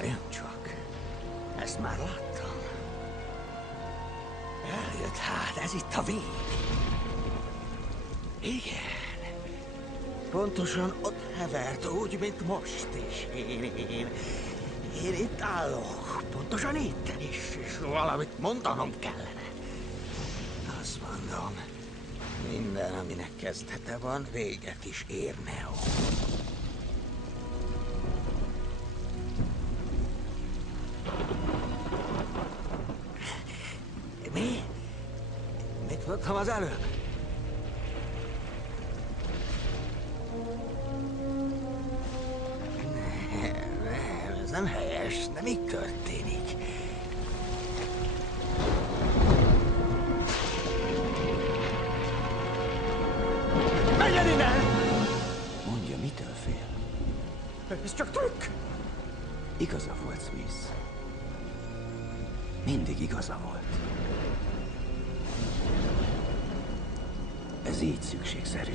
Várjon csak. Ezt már láttam. Eljött hát, ez itt a vég. Igen. Pontosan ott hevert, úgy, mint most is. Én itt állok. Pontosan itt. És valamit mondanom kellene. Azt mondom, minden, aminek kezdete van, véget is ér, Neo. Mi? Mit mondtam az előbb? Nem, ez nem helyes. De mi történik? Menjen innen! Mondja, mitől fél? Ez csak trükk! Igaza volt, Smith. Mindig igaza volt. Ez így szükségszerű.